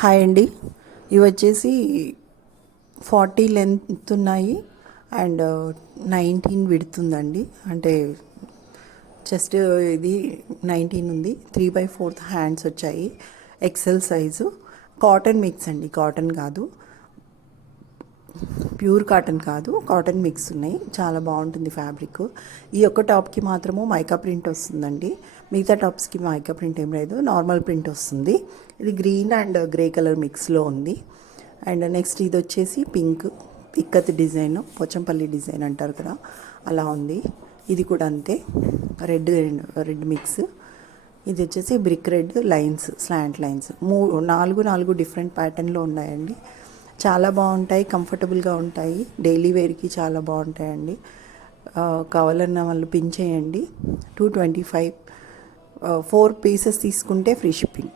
Hi అండి. ఇవి వచ్చేసి 40 లెంత్ ఉన్నాయి అండ్ 19 విడ్త్ ఉందండి. అంటే చెస్ట్ ఇది 19 ఉంది. 3/4 హ్యాండ్స్ వచ్చాయి. XL size. కాటన్ మిక్స్ అండి, కాటన్ కాదు, ప్యూర్ కాటన్ కాదు, కాటన్ మిక్స్ ఉన్నాయి. చాలా బాగుంటుంది ఫ్యాబ్రిక్. ఈ ఒక్క టాప్కి మాత్రము మైకా ప్రింట్ వస్తుందండి. మిగతా టాప్స్కి మైకా ప్రింట్ ఏం లేదు, నార్మల్ ప్రింట్ వస్తుంది. ఇది గ్రీన్ అండ్ గ్రే కలర్ మిక్స్లో ఉంది. అండ్ నెక్స్ట్ ఇది వచ్చేసి pink ikat design, Pochampally design అంటారు కదా, అలా ఉంది. ఇది కూడా అంతే, రెడ్ రెడ్ మిక్స్. ఇది వచ్చేసి brick red lines, slant lines. నాలుగు డిఫరెంట్ ప్యాటర్న్లో ఉన్నాయండి. చాలా బాగుంటాయి, కంఫర్టబుల్గా ఉంటాయి, డైలీ వేర్కి చాలా బాగుంటాయండి. కావాలన్న వాళ్ళు పిన్ చేయండి. 225, 4 పీసెస్ తీసుకుంటే ఫ్రీ షిప్పింగ్.